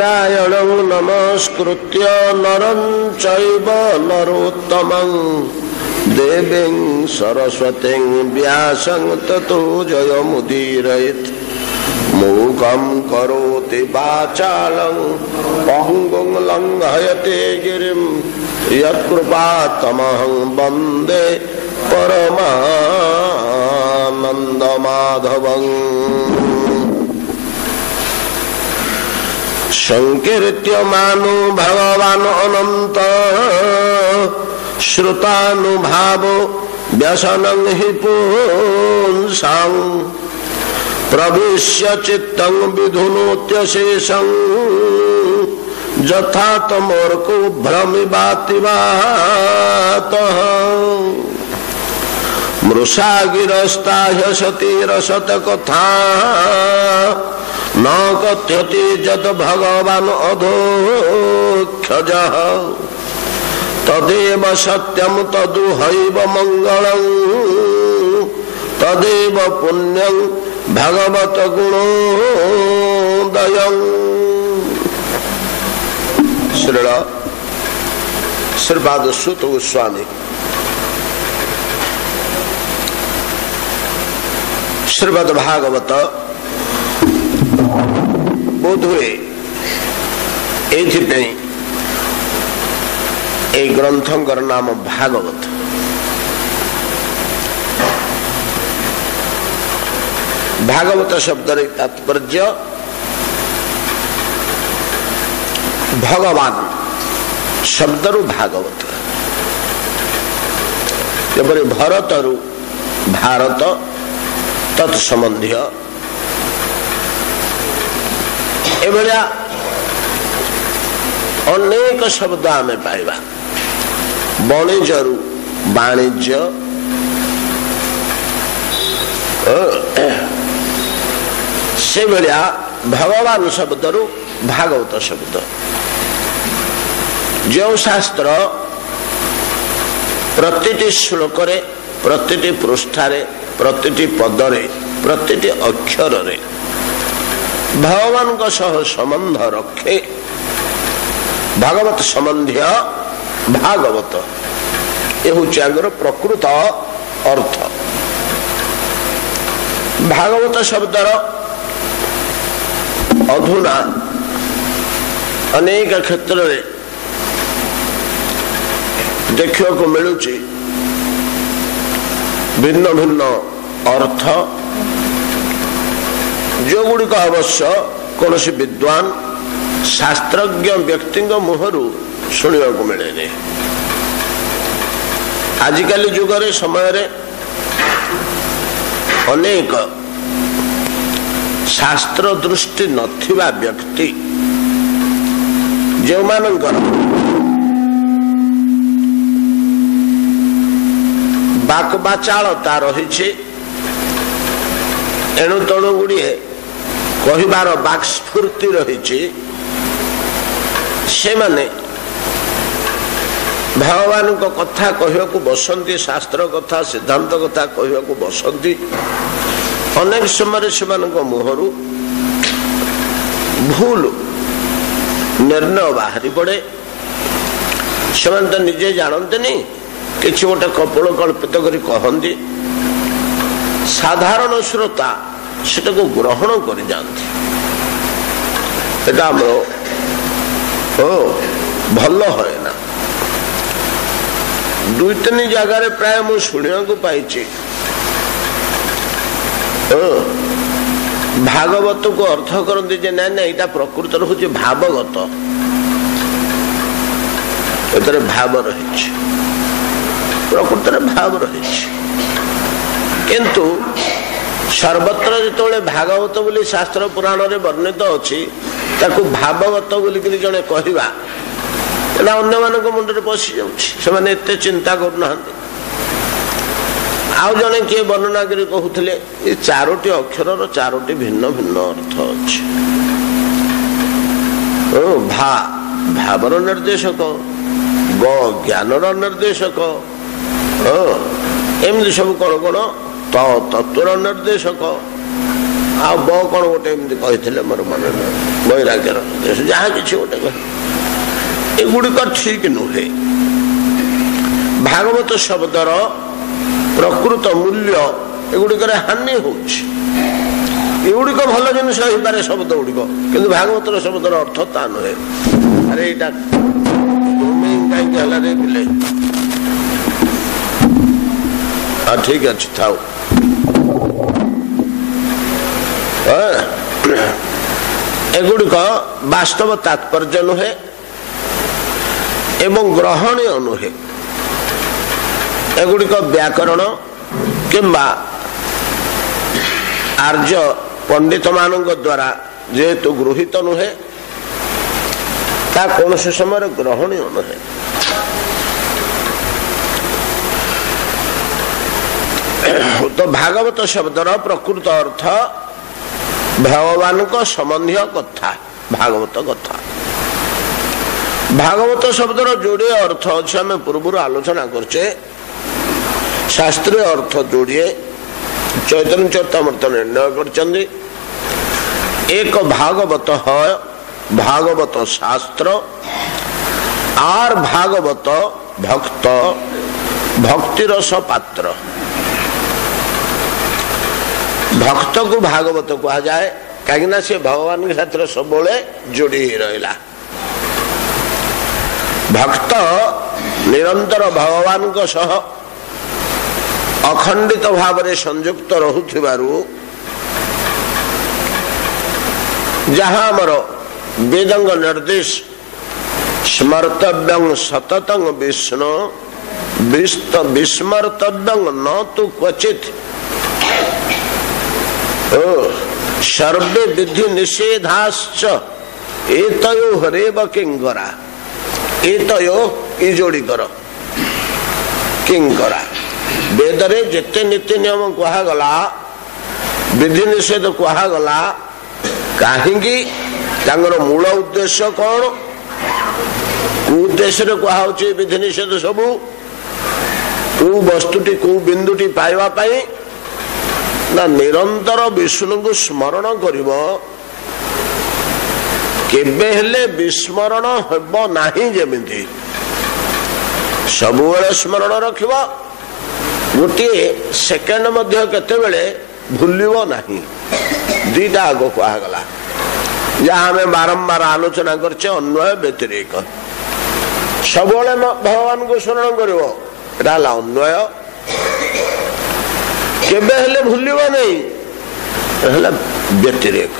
नारायणं नमस्कृत्य नरं चैव नरोत्तमं देवीं सरस्वतीं व्यासं ततो जयमुदीरयेत् मूकं करोति वाचालं पङ्गुं लङ्घयते गिरिं यत्कृपातमहं वन्दे परमानन्दमाधवम् संकीर्त्यमानो भगवान् अनंत श्रुतानुभावो व्यसनं हि पुंसां प्रविश्य चित्तं विधुनोत्यशेषं यथा तमोर्को भ्रमिवातिवातः मृषा गिरस्ताह्य सतीरसतकथा न कथ्यते जद भगवान् अधोक्षजः तदेव सत्यं तदुहैव मंगलं तदेव पुण्यं भगवत गुणोदयं। श्रील श्रीपाद सुत गोस्वामी श्रीमद् भागवत बोध हुए ए ग्रंथंकर नाम भागवत। भागवत शब्द तात्पर्य भगवान शब्दरु भागवत जबरी भरतरु भारत तत्संबंधी एभलिया अनेक शब्द आम पाइबा वाणिज्यरु वाणिज्य से भलिया भगवान शब्दरु भागवत शब्द जो शास्त्र प्रतिटी श्लोकरे प्रतिटी पृष्ठारे प्रतिटी पदरे प्रतिटी अक्षरे भगवान का सह संबंध रखे भागवत संबंधी भागवत ये हूँ प्रकृत अर्थ। भागवत शब्दर अधुना अनेक क्षेत्र में देखा मिलूँ भिन्न भिन्न अर्थ जो गुड़िक अवश्य कौन विद्वान शास्त्रज्ञ व्यक्ति मुहरु शुणा मिले। आजिकल जुगरे समय अनेक शास्त्र दृष्टि नथिबा व्यक्ति जो मानकर बाकबाचालता रही एणु तणु गुड़िए कहिबार बाक्स्फूर्ति रही से माने भगवान को कथा कहवा को बसंती शास्त्र कथा सिद्धांत कथा कहवा को बसंती अनेक समय से मुहरु भूल निर्णय बाहरी पड़े से तो निजे जानते नहीं कि गोटे कपोल कल्पित कर कहती साधारण श्रोता सेटा को ग्रहण कर जाती भल है ना। दुई तीन जगार प्राय मु शुणा को पाई भागवत को अर्थ करती ना ना यहाँ प्रकृत हूँ भावगत भाव रही प्रकृत भाव रही किंतु सर्वत्र जो भागवत बोली शास्त्र पुराण रे वर्णित अच्छी ताकू भावगत बोलिक जड़े कहवा अन्य मान मुंड में पशि जाते चिंता करना आउ जड़े किए वर्णना कर कहते ये चारोटी अक्षर चारोटी भिन्न भिन्न अर्थ अच्छे भा भावर निर्देशक ग ज्ञानर निर्देशक एमती सब कौन कौन तत्वर निर्देशक आ ब कौन गोटे एमती कही मोर मन वैराग्यर जहाँ किसी गोटे एगुड़िक ठीक नुहे। भागवत शब्दर प्रकृत मूल्य एगुड़िक हानि होगुड़िक भल जिन पारे शब्द गुड़िक कि भागवतर शब्दर अर्थ ता नुहे। अरे यहाँ कहीं पिले ठीक अच्छे था एगुड़िक वास्तव तात्पर्य नुहे एवं ग्रहणीय नुहे। एगुड़िक व्याकरण किंबा आर्य पंडित मान द्वारा जेहेतु गृहीत नुहे ता कौन से समय ग्रहणीय नुहे। तो भागवत शब्दर प्रकृत अर्थ भगवान को संबंधी कथा भागवत कथा। भागवत शब्दर जोड़े अर्थ अच्छे आम पूर्व आलोचना करचे। शास्त्रीय अर्थ जोड़िए चैतन्य चरितामृत निर्णय करचंदी। एक भागवत है भागवत शास्त्र आर भागवत भक्त भक्तिरस पात्र। भक्त को भागवत कहा जाए कहीं से भगवान के साथ सब जोड़ी ही रहा। भक्त निरंतर भगवान को सह अखंडित भाव में संयुक्त रहूथिबारु जहाँ आमर वेदंग निर्देश स्मर्तव्यं सततं विष्णु विस्मर्तव्यं न तो क्वचित सर्वे विधि निषेधाश्च एतयो हरेव किंकरा। एतयो ई जोड़ी कर किंकरा। वेदरे जिते नीति नियम कहगला विधि निषेध कहगला कहीं मूल उद्देश्य कौन उद्देश्य कहुचे विधि निषेध सबू कौ वस्तुटी कौ बिंदुटी पाइबा पाई ना निरंतर विष्णु को स्मरण करिवो केबे हेले विस्मरण हेबो नाही। जेमिति सबुबेले स्मरण रखिबो गोटे सेकेंड मध्य केतेबेले भूलिबो नाही। दीटा आगो कहगला जहाँ हमें बारंबार आलोचना करछे अन्वय व्यतिरेक। सबुबेले भगवान को स्मरण करिवो एटा हला अन्वय केबे हेले भूलिबो नहीं हला व्यतिरेक।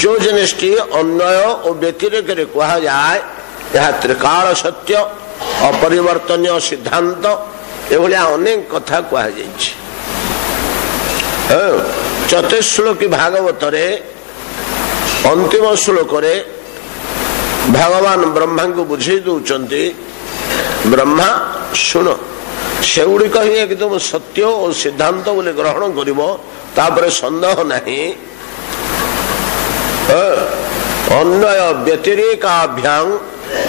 जो जिनिसटी अन्वय और व्यतिरेक रे कहा जाए यह त्रिकाल सत्य अपरिवर्तनीय सिद्धांत एभलिया अनेक कथा कहा जाइछि। चतुश्लोकी भागवत रे अंतिम श्लोक रे भगवान ब्रह्मा को बुझे दउचंती ब्रह्मा सुनो से गुड़िक ही एकदम सत्य और सिद्धांत बोले ग्रहण करिवो तापर संदेह नहीं। अन्वय व्यतिरेकाभ्यां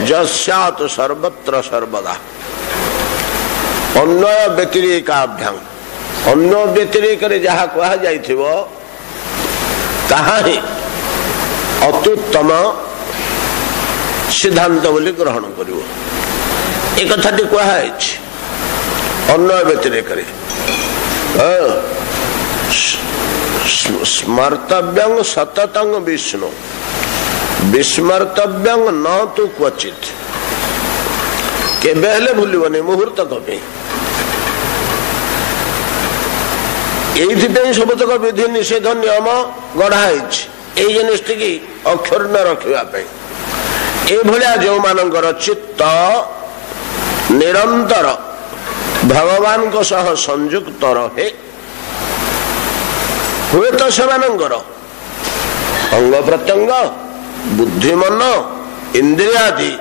जस्यात् सर्वत्र सर्वदा। अन्वय व्यतिरेकाभ्यां अन्य व्यतिरेक रे जहाँ कहा जाइथिवो ताहा ही अत्युत्तम सिद्धांत बोली ग्रहण करिवो। एक कथाटी कहा अन्वय व्यतिरेक रे स्मर्तव्यं सततं विष्णु विस्मर्तव्यं न तो क्वचित। केबे हेले भूलिबनी मुहूर्त कभी एइथिपे सबतक विधि निषेध नियम गढ़ाई जिनिसटी की अक्षुण्ण रखिबा एभलिया जो मानकर चित्त निरंतर भगवान को सह संयुक्त रहे हुए तो सेमानंकर अंग प्रत्यंग बुद्धि मन इंद्रियादि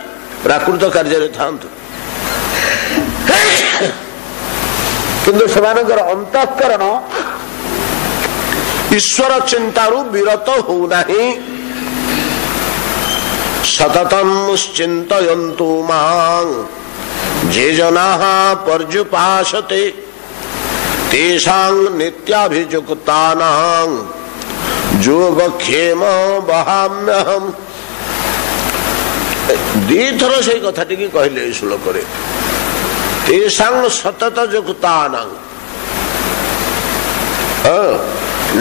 प्राकृत कार्य थांतु किंतु सेमानंकर अंतःकरण ईश्वर चिंतारु विरत होउनाही। सततम चिंतयन्तु मां जे जनाः पर्युपासते तेषां नित्याभियुक्तानां ଯୋଗକ୍ଷେମ ବହାମ୍ୟହମ୍। ଦିଥର ସେଇ କଥାଟିକି କହିଲେ ଏଇ ଶ୍ଲୋକରେ। ତେଷାଂ ସତତ ଯୁକ୍ତାନାଂ,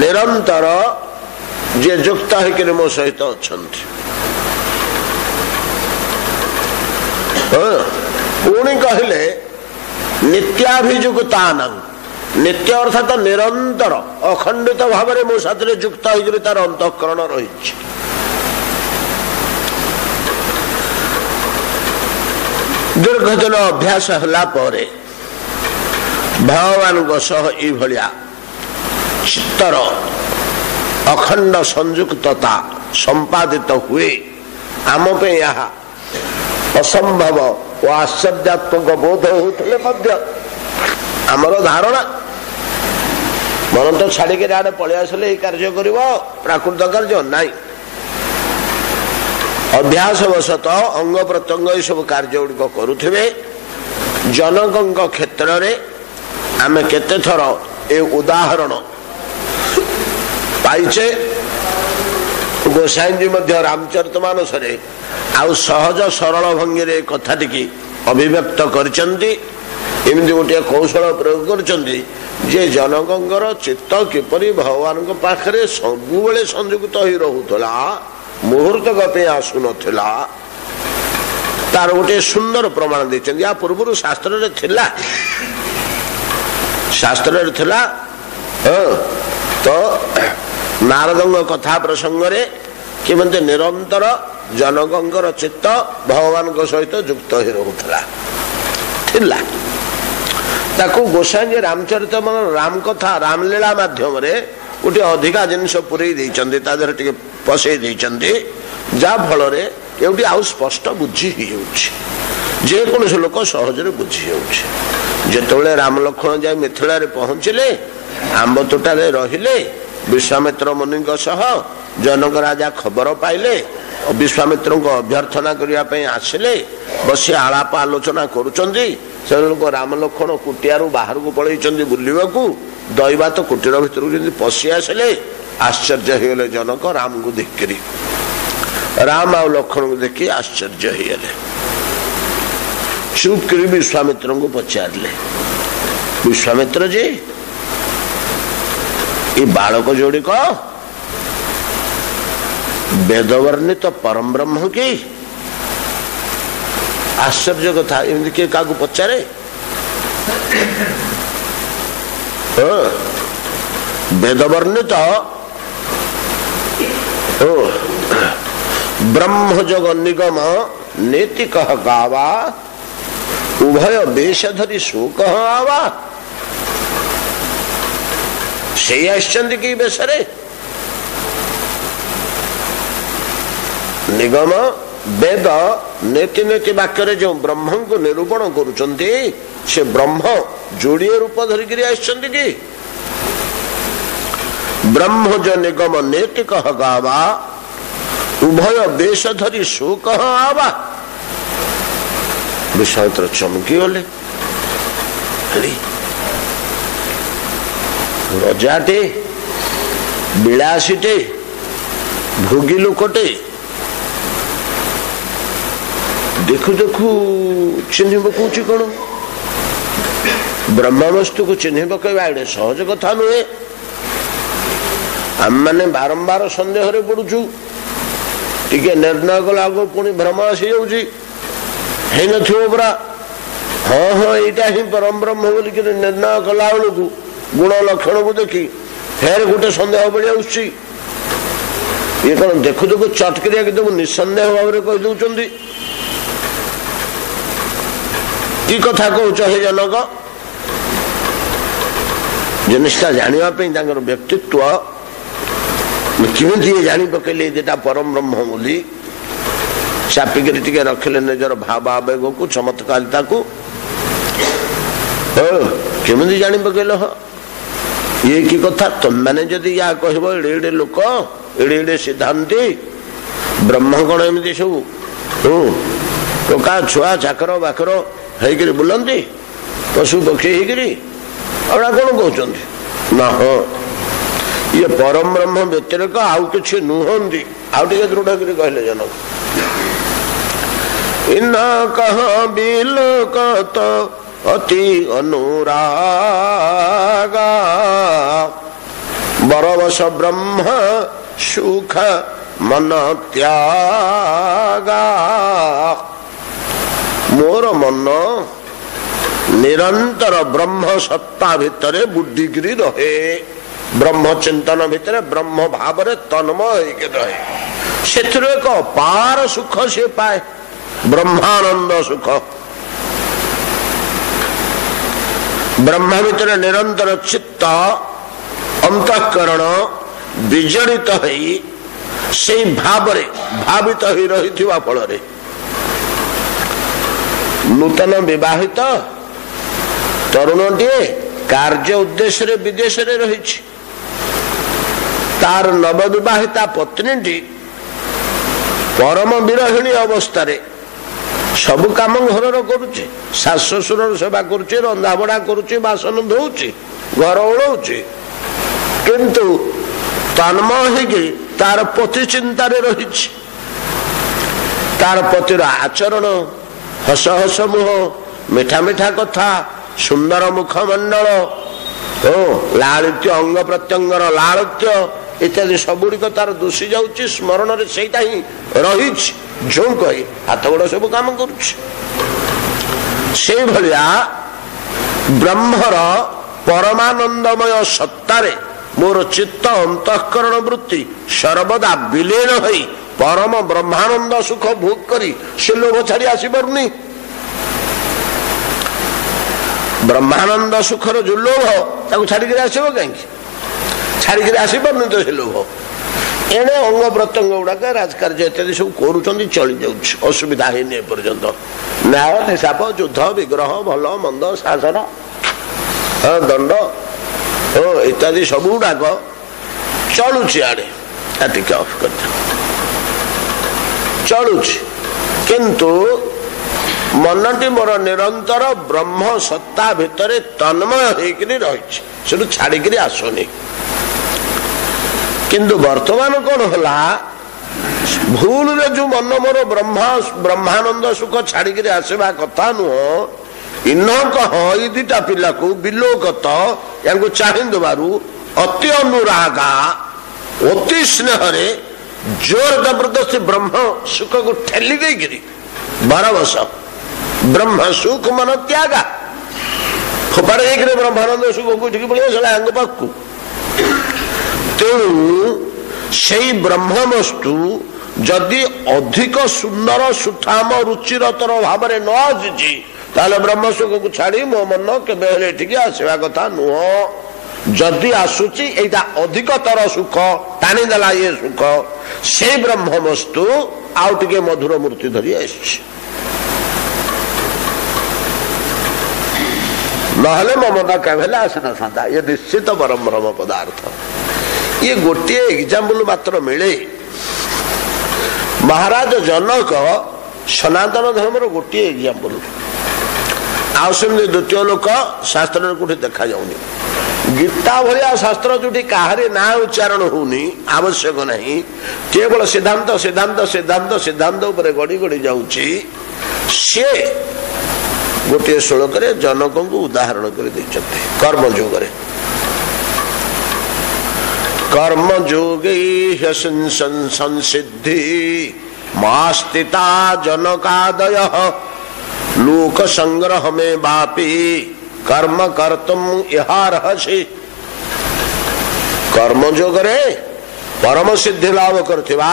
ନିରନ୍ତର ଯିଏ ଯୁକ୍ତ ହେଇକିରି ମୋ ସହିତ ଅଛନ୍ତି। ପୁଣି କହିଲେ ନିତ୍ୟାଭିଯୁକ୍ତାନାଂ, ନିତ୍ୟ ଅର୍ଥାତ ନିରନ୍ତର ଅଖଣ୍ଡିତ ଭାବରେ ମୋ ସାଥିରେ ଯୁକ୍ତ ହେଇକିରି ତାର ଅନ୍ତଃକରଣ ରହିଛି। ଦୀର୍ଘ ଦିନ ଅଭ୍ୟାସ ହେଲା ପରେ ଭଗବାନଙ୍କ ସହ ଏଇଭଳିଆ ଚିତ୍ତର ଅଖଣ୍ଡ ସଂଯୁକ୍ତତା ସମ୍ପାଦିତ ହୁଏ। ଆମ ପାଇଁ ଏହା ଅସମ୍ଭବ ଓ ଆଶ୍ଚର୍ଯ୍ୟାତ୍ମକ ବୋଧ ହେଉଥିଲେ ମଧ୍ୟ ଆମର ଧାରଣା ମନ ତ ଛାଡ଼ିକିରି ଆଡ଼େ ପଳେଇ ଆସିଲେ ଏଇ କାର୍ଯ୍ୟ କରିବ, ପ୍ରାକୃତିକ କାର୍ଯ୍ୟ ନାହିଁ। ଅଭ୍ୟାସ ବଶତଃ ଅଙ୍ଗ ପ୍ରତ୍ୟଙ୍ଗ ଏସବୁ କାର୍ଯ୍ୟ ଗୁଡ଼ିକ କରୁଥିବେ। ଜନକଙ୍କ କ୍ଷେତ୍ରରେ ଆମେ କେତେଥର ଏ ଉଦାହରଣ ପାଇଛେ। ଗୋସାଇଁଜୀ ମଧ୍ୟ ରାମଚରିତମାନସରେ ଆଉ ସହଜ ସରଳ ଭଙ୍ଗୀରେ କଥାଟିକି ଅଭିବ୍ୟକ୍ତ କରିଛନ୍ତି। ଏମିତି ଗୋଟିଏ କୌଶଳ ପ୍ରୟୋଗ କରିଛନ୍ତି ଯେ ଜନକଙ୍କର ଚିତ୍ତ କିପରି ଭଗବାନଙ୍କ ପାଖରେ ସବୁବେଳେ ସଂଯୁକ୍ତ ହୋଇ ରହୁଥିଲା, ମୁହୂର୍ତ୍ତକ ପାଇଁ ଆସୁନଥିଲା, ତାର ଗୋଟିଏ ସୁନ୍ଦର ପ୍ରମାଣ ଦେଇଛନ୍ତି। ୟା ପୂର୍ବରୁ ଶାସ୍ତ୍ରରେ ଥିଲା, ଶାସ୍ତ୍ରରେ ଥିଲା। ତ ନାରଦଙ୍କ କଥା ପ୍ରସଙ୍ଗରେ କେମିତି ନିରନ୍ତର ଜନକଙ୍କର ଚିତ୍ତ ଭଗବାନଙ୍କ ସହିତ ଯୁକ୍ତ ହୋଇ ରହୁଥିଲା ଥିଲା। ତାକୁ ଗୋସାଇଁଜୀ ରାମଚରିତ ରାମ କଥା ରାମଲୀଳା ମାଧ୍ୟମରେ ଗୋଟିଏ ଅଧିକା ଜିନିଷ ପୁରେଇ ଦେଇଛନ୍ତି, ତା ଦେହରେ ଟିକେ ପଶେଇ ଦେଇଛନ୍ତି, ଯାହା ଫଳରେ ଏଉଠି ଆଉ ସ୍ପଷ୍ଟ ବୁଝି ହେଇଯାଉଛି, ଯେକୌଣସି ଲୋକ ସହଜରେ ବୁଝି ଯାଉଛି। ଯେତେବେଳେ ରାମ ଲକ୍ଷ୍ମଣ ଯାଇ ମିଥିଳାରେ ପହଞ୍ଚିଲେ, ଆମ୍ବ ତୋଟାରେ ରହିଲେ, ବିଶ୍ୱାମିତ୍ର ମୁନିଙ୍କ ସହ ଜନକ ରାଜା ଖବର ପାଇଲେ, ବିଶ୍ୱାମିତ୍ରଙ୍କ ଅଭ୍ୟର୍ଥନା କରିବା ପାଇଁ ଆସିଲେ, ବସି ଆଳାପ ଆଲୋଚନା କରୁଛନ୍ତି। ସେ ଲୋକ ରାମ ଲକ୍ଷ୍ମଣ କୁଟିଆରୁ ବାହାରକୁ ପଳେଇଛନ୍ତି ବୁଲିବାକୁ। ଦୈବାତ କୁଟୀର ଭିତରକୁ ଯେମିତି ପଶି ଆସିଲେ, ଆଶ୍ଚର୍ଯ୍ୟ ହେଇଗଲେ ଜନକ ରାମକୁ ଦେଖିକିରି। ରାମ ଆଉ ଲକ୍ଷ୍ମଣଙ୍କୁ ଦେଖି ଆଶ୍ଚର୍ଯ୍ୟ ହେଇଗଲେ। ଚୁପ୍ କରି ବିଶ୍ୱାମିତ୍ରଙ୍କୁ ପଚାରିଲେ, ବିଶ୍ୱାମିତ୍ର ଯେ ଏ ବାଳକ ଯୋଡ଼ିକ ବେଦବର୍ଣ୍ଣିତ ପରମ ବ୍ରହ୍ମ କି? ଆଶ୍ଚର୍ଯ୍ୟ କଥା, ଏମିତି କିଏ କାହାକୁ ପଚାରେ? ବେଦବର୍ଣ୍ଣିତ ବ୍ରହ୍ମଯୋଗ ନିଗମ ନେତି କହ ଗାवा, ଉଭୟ ବେଶ ଧରି ସୁକହ ଆବା। ସେଇ ଆସିଛନ୍ତି କି ବେଶରେ? ନିଗମ ବେଦ ନେତି ନେତି ବାକ୍ୟରେ ଯେଉଁ ବ୍ରହ୍ମଙ୍କୁ ନିରୂପଣ କରୁଛନ୍ତି, ସେ ବ୍ରହ୍ମ ଯୋଡ଼ିଏ ରୂପ ଧରିକିରି ଆସିଛନ୍ତି କି? ବ୍ରହ୍ମଜ ନିଗମ ନେତି କହ ଗାवा, ଉଭୟ ବେଶ ଧରି ସୁକହ ଆବା। ବିଶ୍ୱାମିତ୍ର ଚମକି ଗଲେ। ରଜାଟେ, ବିଳାସୀଟେ, ଭୋଗୀ ଲୋକଟେ, ଦେଖୁ ଦେଖୁ ଚିହ୍ନି ପକଉଛି କଣ? ବ୍ରହ୍ମବସ୍ତୁକୁ ଚିହ୍ନି ପକେଇବା ଏଇଟା ସହଜ କଥା ନୁହେଁ। ଆମମାନେ ବାରମ୍ବାର ସନ୍ଦେହରେ ପଡୁଛୁ, ଟିକେ ନିର୍ଣ୍ଣୟ କଲା ଆଗ ପୁଣି ଭ୍ରମ ଆସିଯାଉଛି, ହେଇନଥିବ ପରା। ହଁ ହଁ ଏଇଟା ହିଁ ପରମ ବ୍ରହ୍ମ ବୋଲିକିରି ନିର୍ଣ୍ଣୟ କଲା ବେଳକୁ ଗୁଣ ଲକ୍ଷଣକୁ ଦେଖି ଫେର ଗୋଟେ ସନ୍ଦେହ ପଡ଼ି ଆସୁଛି। ଇଏ କଣ ଦେଖୁ ଦେଖୁ ଚଟକିରି କିନ୍ତୁ ନିଃସନ୍ଦେହ ଭାବରେ କହିଦଉଛନ୍ତି। କି କଥା କହୁଛ ହେ ଜନକ? ଜିନିଷଟା ଜାଣିବା ପାଇଁ ତାଙ୍କର ବ୍ୟକ୍ତିତ୍ୱ କେମିତି ଜାଣି ପକେଇଲେ ଯେଟା ପରମ ବ୍ରହ୍ମ ବୋଲି, ଚାପିକିରି ଟିକେ ରଖିଲେ ନିଜର ଭାବ ଆବେଗକୁ, ଚମତ୍କାରିତାକୁ। କେମିତି ଜାଣି ପକେଇଲ? ଇଏ କି କଥା? ତମମାନେ ଯଦି ୟା କହିବ ଏଡେ ଏଡେ ଲୋକ, ଏଡେ ଏଡେ ସିଦ୍ଧାନ୍ତି, ବ୍ରହ୍ମ କଣ ଏମିତି ସବୁ ଟୋକା ଛୁଆ ଚାକର ବାକର ହେଇକିରି ବୁଲନ୍ତି, ପଶୁ ପକ୍ଷୀ ହେଇକିରି? ଆଉ କଣ କହୁଛନ୍ତି? ନା ହଁ, ये परम ब्रह्म व्यतिरेक आउ किछि नुहंती आउ टिके दृढ़ करी कहले जनक इना कह बिलोकत अति अनुरागा बरवश ब्रह्म सुख मन त्यागा मोर मन निरंतर ब्रह्म सत्ता भितरे बुद्धिगिरी रहे ब्रह्म चिंतन भितर ब्रह्म भाव तन्मय रहे से एक अपार सुख से पाए ब्रह्मानंद सुख ब्रह्म भितर निरंतर चित्त अंतःकरण विजड़ित से भाव भावित हो रही फल नूतन विवाहित तरुणटीए कार्य उद्देश्य विदेश रही तार नवविवाहिता पत्नी परम विरहिणी अवस्था सब काम घर करुचे सास ससुर सेवा करुचे रंधा बड़ा करुचे बासन धोचे घर ओढ़ाऊचे किंतु तन्मय होगी तार पति चिंतार रही तार पतिर आचरण हस हस मुह मीठा मीठा कथा सुंदर मुखमंडल ओ लालित्य अंग प्रत्यंगर लालित्य इत्यादि सबुड़िक तार दूषी जाऊँगी स्मरण से रही जो कही हाथ गोड़ सब काम कर ब्रह्मर परमानंदमय सत्तारे मोर चित्त अंतःकरण वृत्ति सर्वदा विलीन होई परम ब्रह्मानंद सुख भोग करी से लोभ छाड़ी आसी पारुनी ब्रह्मानंद सुखर जो लोभ ताको छाड़ी आसब कहीं छाड़ी आसी पारुनी तो से लोभ एणे अंग प्रत्यंग गुड़ाक राजकार्य इत्यादि सब करुँच चली जासुविधा है पर्यंत न्याय निशाप युद्ध विग्रह भल मंद शासन दंड इत्यादि सब गुड़ाक चलुची आड़े टिके ऑफ कर चलुची किंतु मनटी मोर निरंतर ब्रह्म सत्ता भितर तन्मय होकर रही छाड़ी आसुनी किंतु वर्तमान कौन होला भूल रे जो मन मोर ब्रह्मानंद सुख छाड़ी आसवा कथा नुह इन कह ये दिटा पिला को बिलोकत या चाहि देवु अति अनुरागा अति स्नेह जोर जबरदस्ती ब्रह्म सुख को ठेली देकरी 12 वर्ष ब्रह्म सुख मन त्यागा फोपाड़े ब्रह्मानंद सुख को पड़े अंग पाक तेणु से ब्रह्म वस्तु जदि अधिक सुंदर सुठाम रुचिरतर भाव न आसी ताले ब्रह्म सुख को छाड़ी मो मन के आसवा कथा नुह जदि आसुची एटा अधिकतर सुख टाणीदेला ये सुख से ब्रह्म वस्तु आउ टिके मधुर मूर्ति धरी आसी नहले मो मन केवेले आसी न था ये निश्चित परम ब्रह्म पदार्थ ये गोटे एग्जाम्पल मात्र मिले महाराज जनक सनातन धर्म गोटे एग्जाम्पल आमती द्वितीय लोक शास्त्र कौटी देखा जाऊनी गीता भाया शास्त्र जो कहारी ना उच्चारण होनी आवश्यक नहीं केवल सिद्धांत सिद्धांत सिद्धांत सिद्धांत उपरे गड़ी गड़ी जाऊँची सी गोटे श्लोक जनक को उदाहरण कर कर्मयोग कर्मयोगे संसिद्धि मास्तिता जनकादय लोक संग्रह में बापी कर्म कर्तुम इहारहसि कर्मयोग परम सिद्धि लाभ करथिबा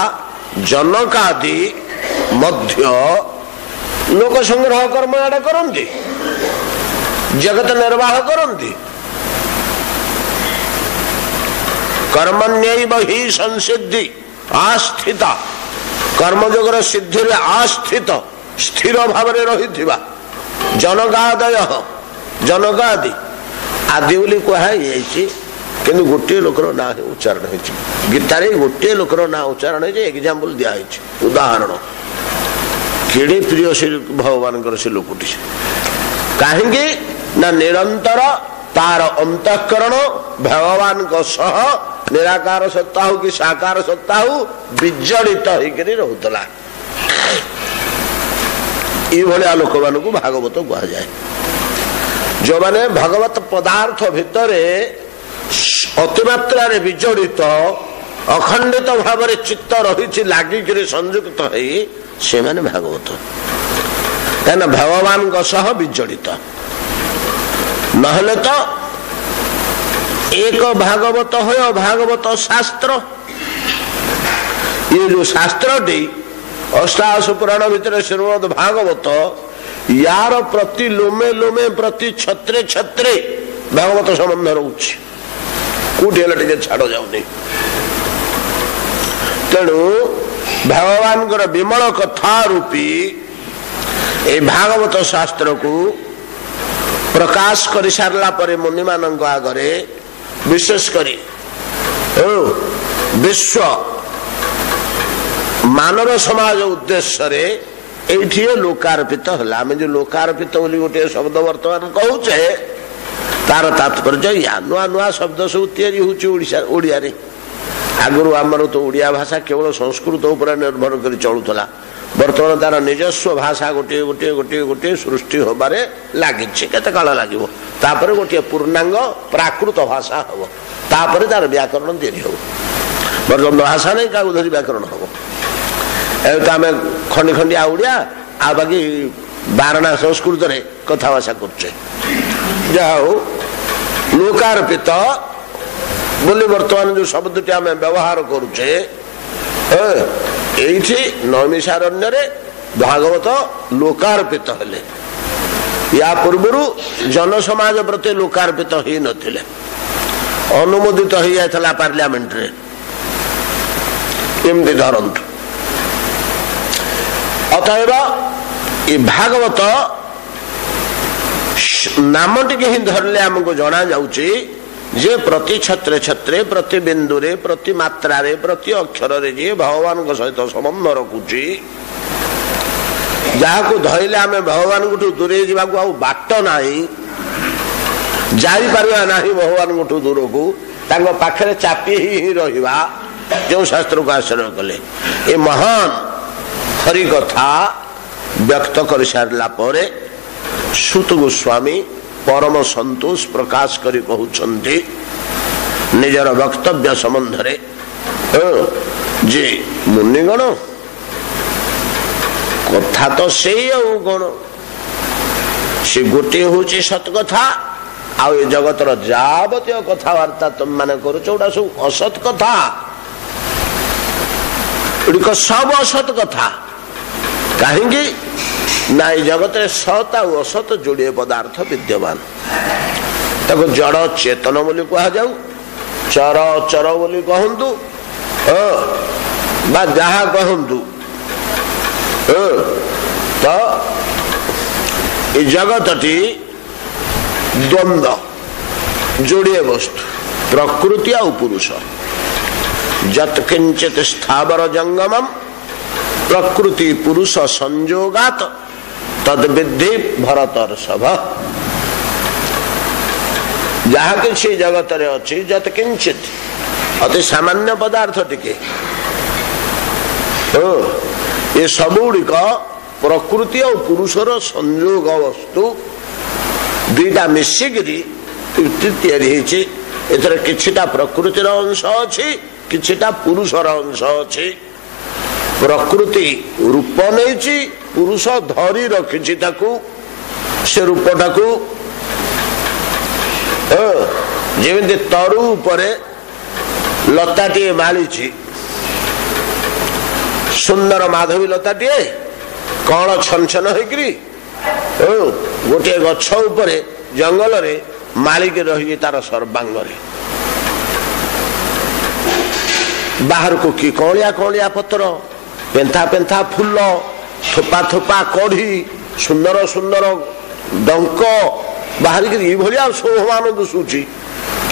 जनकादि मध्य लोक संग्रह कर्म आड़ा करंती जगत निर्वाह करंती कर्मण्यैव हि संसिद्धि आस्थिता कर्मयोगर सिद्धि आस्थित स्थिर भाव रही जनकादय जनकादि आदि बोली कहुई कि गोटे लोकर ना उच्चारण हो गीतार गोटे लोकर ना उच्चारण हो एग्जाम्पल दिखाई उदाहरण केड़े प्रिय से भगवान से लोकटी कहीं ना निरंतर तार अंतःकरण भगवान सह निराकार सत्ता हो कि साकार सत्ता हो विजड़ित होकर रोला ये लोक मान भागवत कह जाए। जो माने भगवत पदार्थ भितर अतिमात्रा विजड़ित अखंडित भाव चित्त रही लगिक संयुक्त से माने भागवत क्या भगवान सह विजड़ित नहले तो एक भागवत हो भागवत शास्त्र ये जो शास्त्र टी अष्टादश पुराण भितर श्रीमद् भागवत यार प्रति लोमे लोमे प्रति छत्रे छत्रे भागवत संबंध रोचे कोठी टे छाड़ जाऊनी। तेणु भगवान विमल कथा रूपी ए भागवत शास्त्र को प्रकाश कर सारला परे मुनि मान आगरे विशेष करी विश्व मानव समाज उद्देश्य ये लोकार्पित है। आम जो लोकार्पित गोटे शब्द वर्तमान कहचे तार तात्पर्य या नुआ नुआ शब्द सब या आगुरी आमर तो ओडिया भाषा केवल संस्कृत उपर निर्भर कर चलुला बर्तमान तार निजस्व भाषा गोटे गोटे गोटे गोटे सृष्टि होबारे लगी केते काल लगे तापर गोटे पूर्णांग प्राकृत भाषा हम तापर तार व्याकरण तैयारी हो बर्तमान भाषा नहीं क्या धरी व्याकरण हम तो आम खंडी खंडिया ओडिया आ बाकी बारणा संस्कृत रे कथाभाषा करछे जाओ लोकार्पित बोली वर्तमान जो शब्द आम व्यवहार करुचे ये नैमिषारण्य भागवत लोकार्पित हेले या पूर्व जन समाज प्रति लोकार्पित ही नथिले अनुमोदित हो जाता पार्लियामेंट रे एमती धरतु। अतएव ये भागवत नाम टी ही धरले आमको जना जाउची जे प्रति छत्रे छत्रे प्रति बिंदुरे प्रति मात्रा प्रति अक्षर जे भगवान सहित संबंध रखुची जहाँ को धरले आम भगवान को दूरे जावाक बाट नहीं जापर ना भगवान को दूर को पाखे चापी ही रहा जो शास्त्र को आश्रय कले ये महान हरि कथा व्यक्त कर सारा पर सुत गोस्वामी परम संतोष प्रकाश करी कहउछन्ति निजर वक्तव्य संबंध रे जे मुनिगण कथा तो से गण से गोटे हूँ सत कथा आ जगतर जावतीय कथबार्ता तुम मैंने करा सब असत कथा सब असत कथा कहीं ना जगत सत आ असत जोड़े पदार्थ विद्यमान तक जड़ चेतन बोली कह जाऊ चर चर बोली कहतु जहा कहतु तो ये जगतटी द्वंद्व जोड़े वस्तु प्रकृति आ पुरुष यत्किंचित स्थावर जंगमम प्रकृति पुरुष संयोगात तद विद्धि भरतर सभ जहा कि जगत रे अच्छी जत किंचित अति सामान्य पदार्थ टिके ये सबुड़िक प्रकृति और पुरुषर संयोग वस्तु दुईटा मिसिकी एथर किछिटा प्रकृतिर अंश अच्छी किछिटा पुरुषर अंश अच्छी प्रकृति रूप नहीं पुरुष धरी रखी से रूपटा को जमी तरु उपरे लताटे माली सुंदर माधवी लताटे कौन छन छन हो गोटे गछ उपरे जंगल रे मालिक रही तार सर्वांग बाहर को कि कौलिया कौलिया पत्र पेंथा पेंथा फूल थोपा थोपा कढ़ी सुंदर सुंदर डंक बाहर शोभमान दिशुची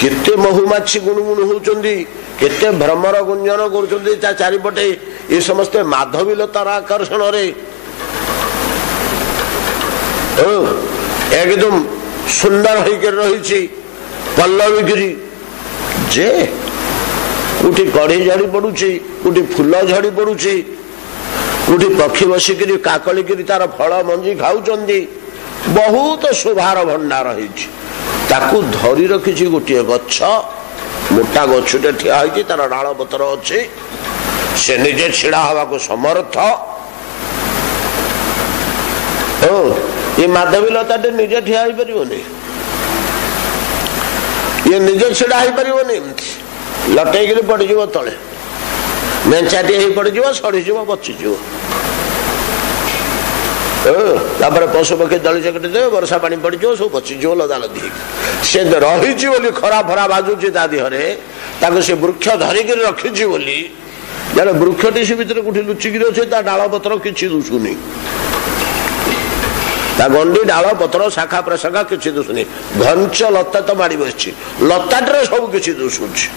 केते महुमाछी गुणगुण होउचंदी केते भ्रमर गुंजन करुचंदी ता चारिपटे ये समस्ते माधवी लतार आकर्षण रे एकदम सुंदर होकर रही पल्लवी गिरी जे कोठी कढ़ी झड़ी पड़ुची, कोठी फूल झड़ी पड़ुची, कोठी पक्षी बसिकी काकलिकी तार फल मंजी खाऊंगी। बहुत शोभार भंडार ताकू धरी रखी गोटे गछ, मोटा गछटे ठिया होती, तार डाल पतर अच्छी, से निजे छिड़ा हवा को समर्थ। ये माधवी लता निजे ठिया हो पारनी, ये निजे छिड़ा हो पारनी, लटेक पड़ज तले मेचाटी पड़ज सड़ीज बचीज। पशु पक्षी दली चकटी देवे, वर्षा पानी पड़ज सब बचीज लदा लदी। से रही खरा फरा बाजुची ता देहरे, से वृक्ष धरिक रखी जड़े वृक्षटी से भितर कौटी लुचिकी अच्छे, डाल पतर किसी दुशुनी, गंडी डाल पतर शाखा प्रशाखा किसी दुशुनी। घंच लता तो माड़ी बस लताटे सब किसी दुशुची।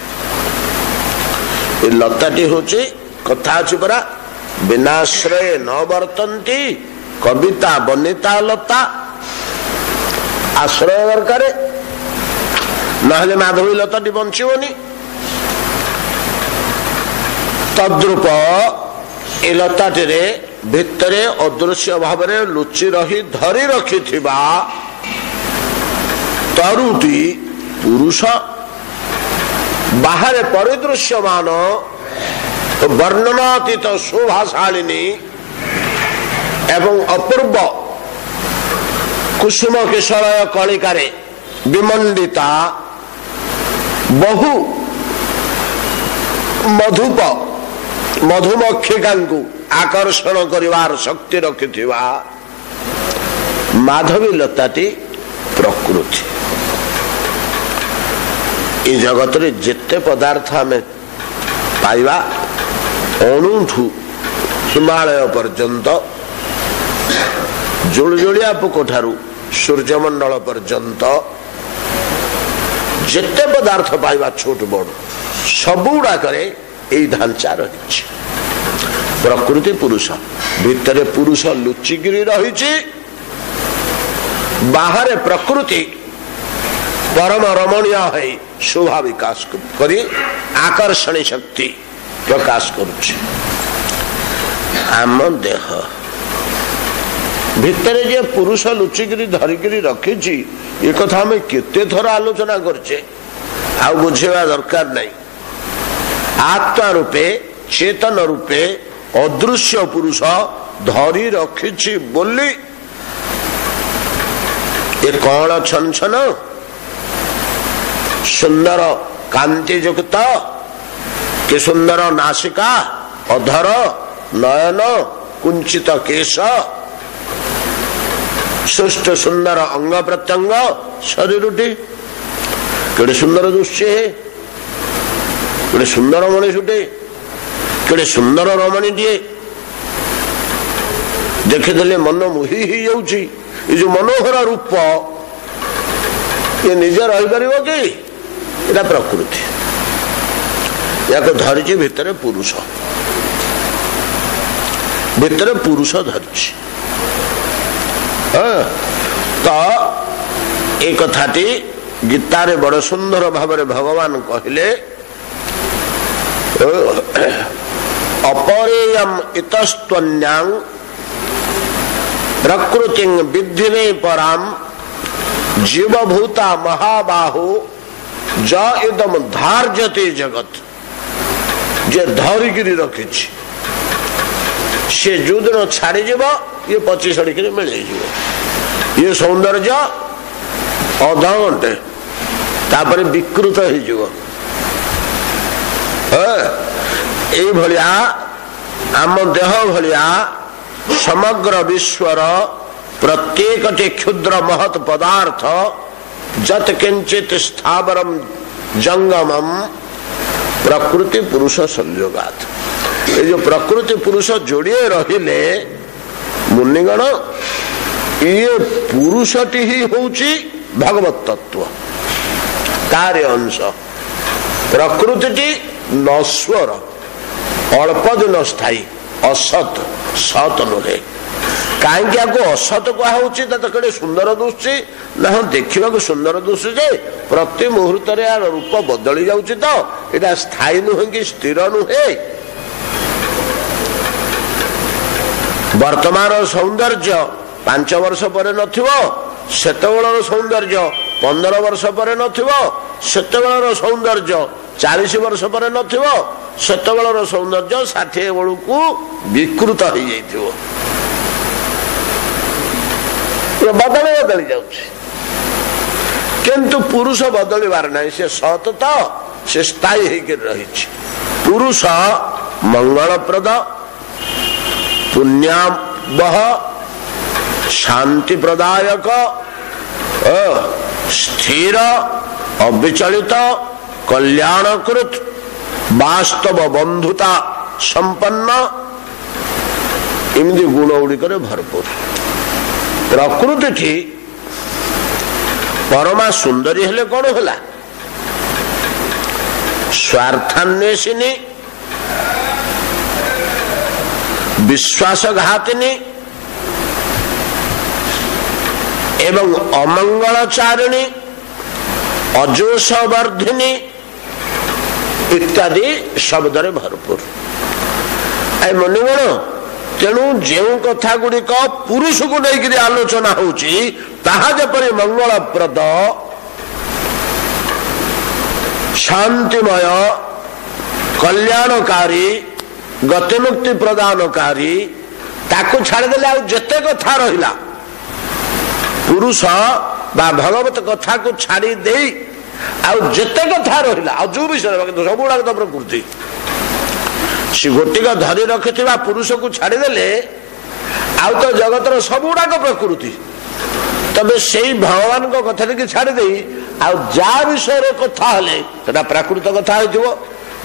लताटी हूँ कथा अच्छी परा, विनाश्रय न वर्तन्ति कविता बनिता लता। आश्रय दरकार, ना माधवी लताटी बंचबनी। तद्रूप ए लताटी भितरे अदृश्य भाव लुचि रही धरी रखि तरुटी पुरुष, बाहर परिदृश्यमान वर्णनातीत शोभाशालिनी एवं अपूर्व कुसुम किशोरय कलिकारे विमंडिता बहु मधुप मधुमक्षिका आकर्षण करिवार शक्ति रखिथिबा माधवी लताटी प्रकृति। ये जगत रे जिते पदार्थ आम पाइबा, अणुठू हिमालय पर्यंत, जुलजुलिया पोक ठारू सूर्यमंडल पर्यंत जिते पदार्थ पाइबा छोट बड़ सबुड़ाक ढांचा रही। प्रकृति पुरुष भितर पुरुष लुचिकी रही, बाहर प्रकृति परम रमणीय है शोभा विकास करी आकर्षणी शक्ति प्रकाश करुछि। आम देह भितर जे पुरुष लुचिकी धरिकी रखी, ये कथा आम केते थर आलोचना करछे, आ बुझेवा दरकार नहीं। आत्मा रूपे चेतन रूपे अदृश्य पुरुष धरी रखी बोली ये कौन छन छन सुंदर कांति युक्त कि सुंदर नासिका, अधर, नयन, कुंचित केश, सुष्ट सुंदर अंग प्रत्यंग शरीर केड़े सुंदर दृश्य है, केड़े सुंदर मनुष्य, केड़े सुंदर रमणी टे देखिदे मन मोही ही जाऊँगी। ये जो मनोहर रूप ये निजे रही पार कि ये प्रकृति या धरी भितर पुरुष, भितर पुरुष धरी। तो ये कथाटी गीतारे बड़ सुंदर भाव भगवान कहले अपरेयम इतस्त्वन्यां प्रकृति विद्धि पराम जीवभूता महाबाहु ज इदम धार्यते जगत। जे धरिकी रखी से जो दिन छाड़ी जीव ये पची सड़क मिल जाए, ये सौंदर्य अधा घंटे तापर विकृत हो। आम देह भलिया समग्र विश्वर प्रत्येक क्षुद्र महत पदार्थ जत किंचित स्थावरम जंगमम प्रकृति पुरुष संयोगात। ये जो प्रकृति पुरुष जोड़िए रहिले मुनिगण, ये पुरुषटी ही होची भगवत तत्व कार्य अंश। प्रकृति नश्वर, अल्प दिन स्थायी, असत, सत नुहे। कहीं असत कहुच्छी कड़े सुंदर दुषी ना देखा सुंदर दुषी जे प्रति मुहूर्त रूप बदली जाऊँच तो यहाँ स्थायी नुहे कि स्थिर नुहे। वर्तमान सौंदर्य 5 वर्ष पर नतबेलर सौंदर्य 15 वर्ष पर नतबेलर सौंदर्य 40 वर्ष पर नतबेलर सौंदर्य 60 बेलू को विकृत हो जाइए बदली बदली जाऊँच। किंतु पुरुष बदलबार नहीं से सत तो से स्थायी होकर रही। पुरुष मंगलप्रद पुण्यावह शांति प्रदायक स्थिर अविचलित कल्याणकृत वास्तव बंधुता संपन्न इमती गुण गुड़िक भरपूर। प्रकृति थी परमा सुंदरी हेले कौन होला स्वार्थान्वेषिणी विश्वासघातिनी एवं अमंगलचारिणी अजोषवर्धिनी इत्यादि शब्द रे भरपूर। आई मनीगण तेणु जो कथा गुड़िक पुरुष को लेकर आलोचना होची ताहा जपरि मंगलप्रद शांतिमय कल्याणकारी गतिमुक्ति प्रदानकारी ताको छाड़देले आ जते कथा रहिला पुरुष बा भगवत कथा को छाड़ी दे आते कथा रहा आ जो विषय सब गुड़ाक तो प्रकृति सी गोटिक धरी रखि पुरुष को छाड़देले आउ तो जगतर सब गुड़ाक प्रकृति तबे से भगवान को कथा की छाड़ी दे जा विषय कथा हेले प्राकृत कथा हो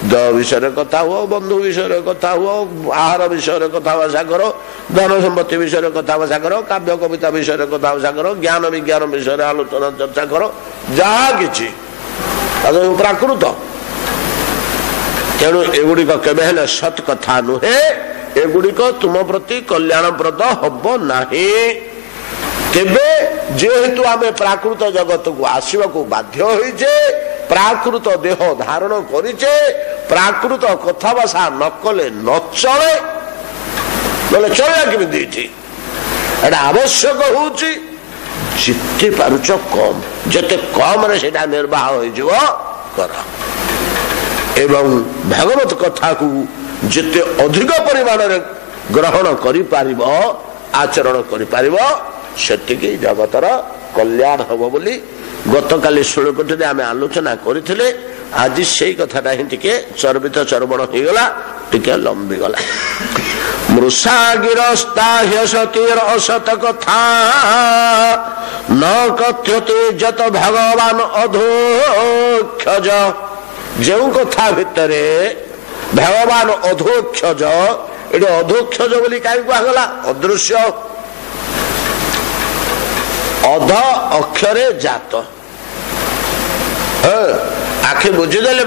द विषय कथा हुआ बंधु विषय कथा हुआ आहार विषय कथा भाषा करो धन संपत्ति विषय कथा भाषा करो काव्य कविता विषय कथा भाषा करो ज्ञान विज्ञान विषय आलोचना चर्चा करो जहा कि प्राकृत। तेणु एगुड़िक केबे सत कथा नुहे एगुड़िक तुम प्रति कल्याणप्रद हब नाही। तेबे जेहेतु आमे प्राकृत जगत को आसवा को बाध्य होइछे प्राकृत देह धारण करिछे प्राकृत कथा भाषा न कले न चले बोले चलला केमिति एटा आवश्यक होउची जिते पारुच कम जते कम रे सेटा निर्वाह होई जइबो कर एवं भगवत कथा को जिते अधिक परिमाण रे ग्रहण करि पारिबो आचरण करि पारिबो सेतिकी जगतर कल्याण हबो बोली गतकाली षोलकोटी आम आलोचना करथिले। आज से कथाटा ही टिके चर्बित चर्वण हो गला टिके लंबी गला। मृषा गिरस्ता ह्यसतीर असत कथा न कथ्यते जत भगवान अधोक्षज जो कथा भितरे भगवान अधोक्षज ये अधोक्षज बोली कहीं कहगला अदृश्य अध अक्षरे जात आखि बुझीदेले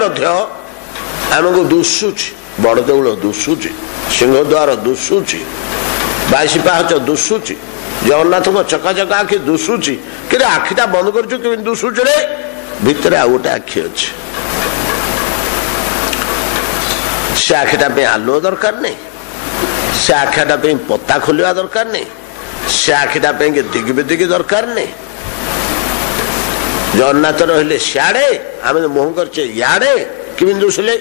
आमको दुशुची बड़ देउल दुशुची सिंहद्वार दुशुची 22 पाहच दुशुची जगन्नाथ को चका चका आखि दुशुची कि आखिटा बंद कर दुशुची रे भितर आ गोटे आखि अच्छे से आखिटा आलुओ दरकार नहीं से आखिटा पता खोलिया दरकार नहीं से आखिटा दिग बिदिग दरकार नहीं। जगन्नाथ रहिले सियाड़े आम मुह करचे याड़े कि दुसले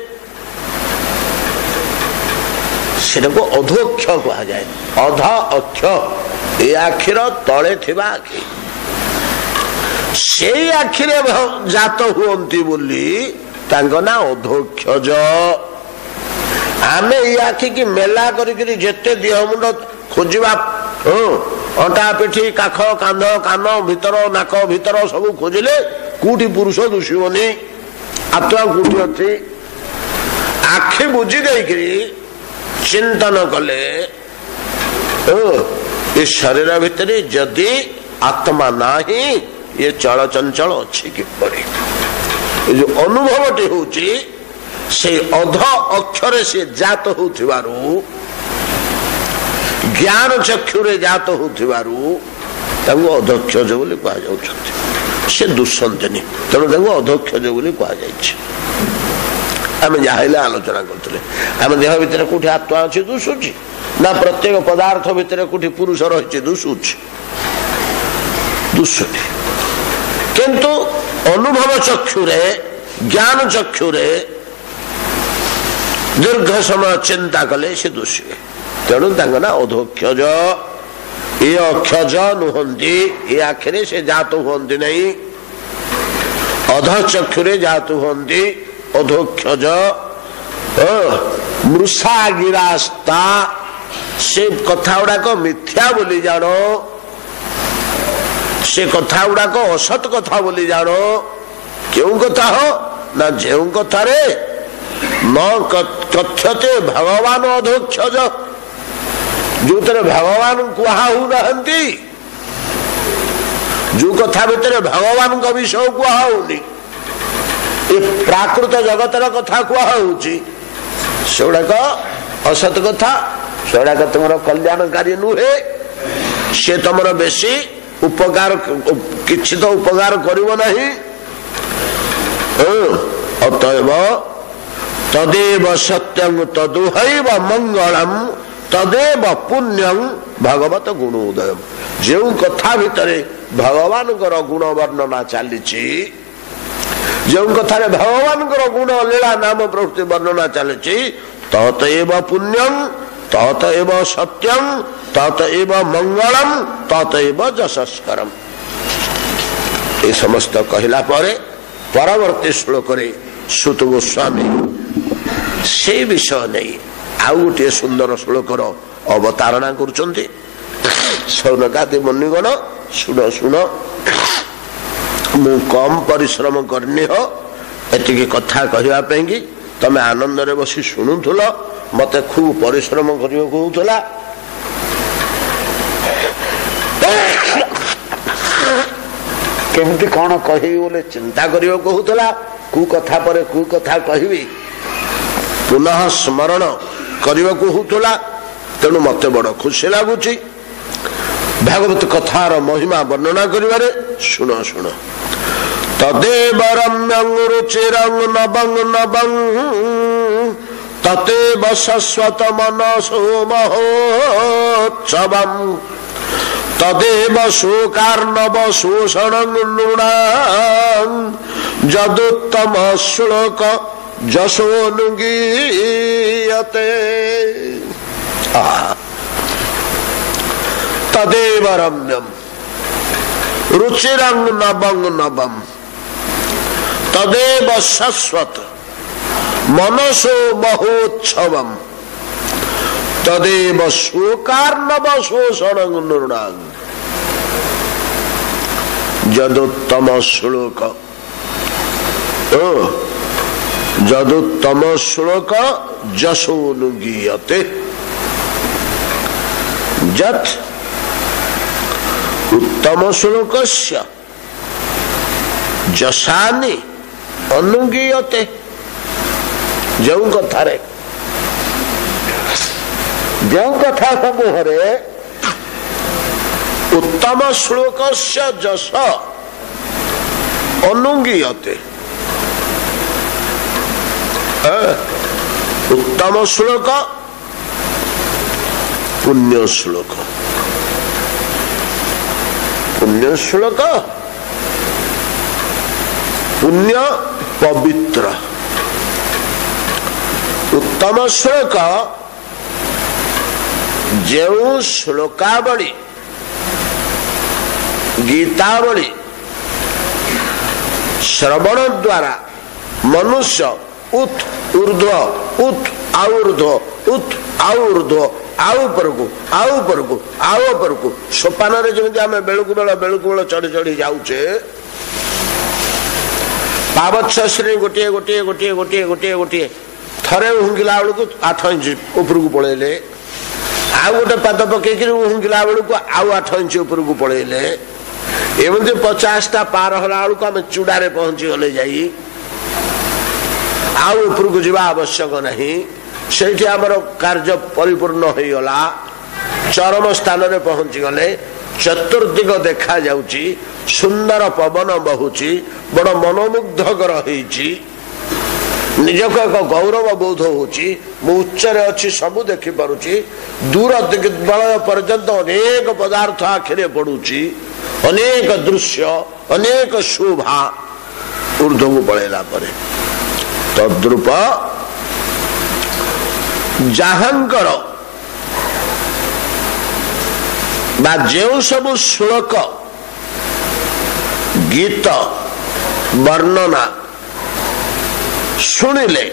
से अधोक्ष कह जाए अध अक्ष ए आखिर तले थिबा आखि से आखिरे जात हुअंती बोली तांको ना अधोक्षज। आमे ये आखि की मेला करी जेते देह मुंड खोजिबा अंटा पिठी काख कांध कान भितर नाक भितर सब खोजिले कोठी पुरुष दुषिबनी आत्मा कोठी अच्छी आखि बुझी देकरी चिंतन कले ये शरीर भितर जदि आत्मा नाही ये चल चंचल अच्छी किपरि जो अनुभवटी होची से अध अक्षर से जात होथिबारु ज्ञान चक्षुरे जात होथिबारु तांको अधक्षज बोली कहा जाउछथि से दुष्संतनी तेणु तांको अधक्षज बोली कहा जाइछि आमे जाहिले आलोचना करथले आमे देह भितर कोठी आत्मा अछि दुसुछि ना प्रत्येक पदार्थ भितर कोठी पुरुष रहिछि दुसुछि दुसुछि किंतु अनुभव चक्षुरे ज्ञान चक्षुरे दीर्घ समय चिंता कले से दुष्य तेणु ना अधोक्षज ये अक्षज नुहंती ये आखिरे से जात हुंती नहीं अध चक्षुरे जात हुंती अधोक्षज मृषा गिरास्ता से कथा गुड़ाक मिथ्या बोली जानो से कथा गुड़ाक असत कथा बोली जानो क्यों कथा हो ना जो कथा रे न कथ्यते भगवान अधोक्षज जो तेरे भगवान कहती जो कथा भितर भगवान का विषय कहनी प्राकृत जगतर कथा कहूँ सेगुड़ाक असत कथा सेगुड़ाक तुम कल्याणकारी नुहे से तुम बेसी उपकार किछि तो उपकार करिवो नहीं अतएव तदेव सत्यं तदुहैव मंगलम तदेव पुण्यं भगवत गुणोदय जो कथा भितरे भगवान गुण वर्णना चली जो कथा भगवान गुण लीला नाम प्रवृत्ति वर्णना चली ततएव पुण्यं ततएव सत्यं ततएव मंगलम ततएव यशस्करम ये समस्त कहला परे परवर्ती श्लोक रे सुत गोस्वामी से विषय नहीं आउ गोटे सुंदर श्लोकर अवतारणा करुचंती सौनकादि मुनिगण शुण शुण मु कम परिश्रम करनी हो एतिकी कथा कहवा कि तमे आनंद रे बसी शुणुथुल मते खूब परिश्रम करियो कहउथला केमती कौन कहि बोले चिंता करियो कहउथला कु कथा परे कु कथा कहिबी पुनः स्मरण करियो कहउथला तेणु मते बड़ खुशी लागुची भागवत कथार महिमा वर्णना करिवारे सुन सुन तदेव रम्यं रुचिरं नवं नवं ततेव शश्वत मनसो महोत्सवं तदेव शोकार्णव शोषणं नृणां यदुत्तम श्लोक जशोनुगीयते तदेव रम्यं रुचिरं नवं नवं तदेव शश्वत मनसो महोत्सवं तदेव शोकार्णव शोषणं नृणां यदुत्तम श्लोक यदुत्तम श्लोक जशोनुगीयते यत् उत्तम श्लोकस्य जशानि अनुगीयते जो कथारे जो कथा समूहरे उत्तम श्लोकस्य जश अनुगीयते उत्तम श्लोक पुण्य श्लोक पुण्य श्लोक पुण्य पवित्र उत्तम श्लोक जो श्लोकावली गीतावली श्रवण द्वारा मनुष्य उत ऊर्ध्व उत आऊर्ध्व उत आऊर्ध्व आउ परकु आउ परकु आउ परकु सोपान रे जेमति आमे बेलकु बेल चढ़ी चढ़ी जाउचे पावच्छा श्री गोटे गोटे गोटे गोटे गोटे गोटे थरे हुंगिला बेलकु 8 इंच ऊपरकु पळेले आउ गोटे पाद पकेकि हुंगिला बेलकु आउ 8 इंच ऊपरकु पळेले एमति 50 टा पार होला बेलकु आमे चुडारे पहुंची गले जाई आउ ऊपरकु जीवा आवश्यक नहीं से कार्य परिपूर्ण हो गला चरम स्थान रे पहुंची गले चतुर्दिग देखा जाउची सुंदर पवन बहुची बड़ मनोमुग्धकर होईची निजक एक गौरव बोध होची मु उच्चरे अच्छी सबु देखि पारुची दूर दिग्बलय पर्यंत अनेक पदार्थ आखिरे पड़ुची अनेक दृश्य अनेक शोभा ऊर्ध्व पड़ेला परे तद्रूप जाहांकर बा जो सब श्लोक गीत वर्णना शुणिले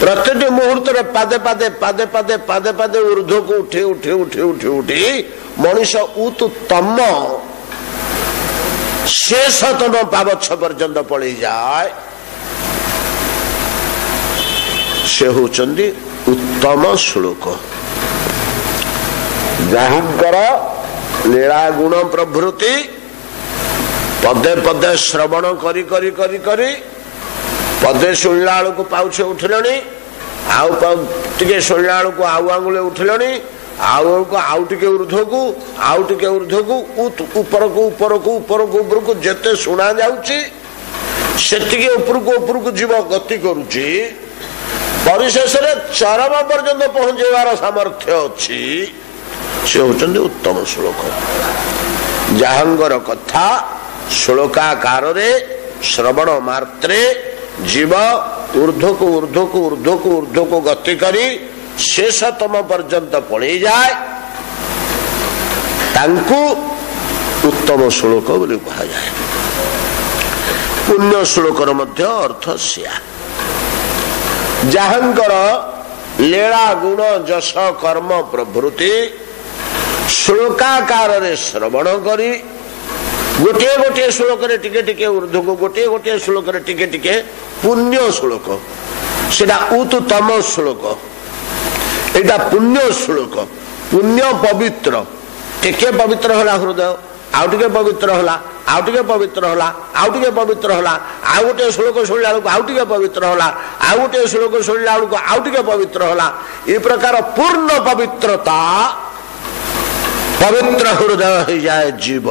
प्रत्येक मुहूर्त पादे पादे पादे पादे पादे पादे ऊर्ध्व को उठे उठे उठे उठे उठी मनुष्य उत्तम शेषतम पावच्छ पर्यंत पड़ी जाए से होचंदी उत्तम श्लोक जाहंकर लीला गुण प्रभृति पदे पदे श्रवण करी करी करी करी पदे शुणला को पाउछे उठिलणी आउ टिके शुणला को आउ आंगुले उठिलणी आउ को आउ टिके ऊर्ध्व को आउ टिके ऊर्ध्व को ऊपर को ऊपर को ऊपर को ऊपर को जेते सुना जाउची सेतिके ऊपर को जीव गति करूची परिशेष रे चरम पर्यंत पहुंचेवार सामर्थ्य अछि से होचंदी उत्तम श्लोक जाहंगर कथा श्लोकाकार रे श्रवण मात्रे जीव ऊर्ध्व को ऊर्ध्व को ऊर्ध्व को ऊर्ध्व को गति करी शेषतम पर्यंत पड़ी जाए तांकु उत्तम श्लोक बोली कहा जाए पुण्य श्लोकर मध्य अर्थ सिया जाहंकर लीला गुण जश कर्म प्रभृति श्लोकाकार रे श्रवण करी गोटे गोटे श्लोक रे टिके टिके ऊर्ध्व को गोटे गोटे श्लोक रे टिके टिके पुण्य श्लोक सेटा उत्तम श्लोक एटा पुण्य श्लोक पुण्य पवित्र टिके पवित्र होला हृदय आउ टिके पवित्र होला आउ टिके पवित्र होला आउ टिके पवित्र होला आउ गोटे श्लोक सुनला बेलକୁ आउ टिके पवित्र होला आउ गोटे श्लोक सुनला बेलକୁ आउ टिके पवित्र होला ए प्रकार पूर्ण पवित्रता पवित्र हृदय हो जाए जीव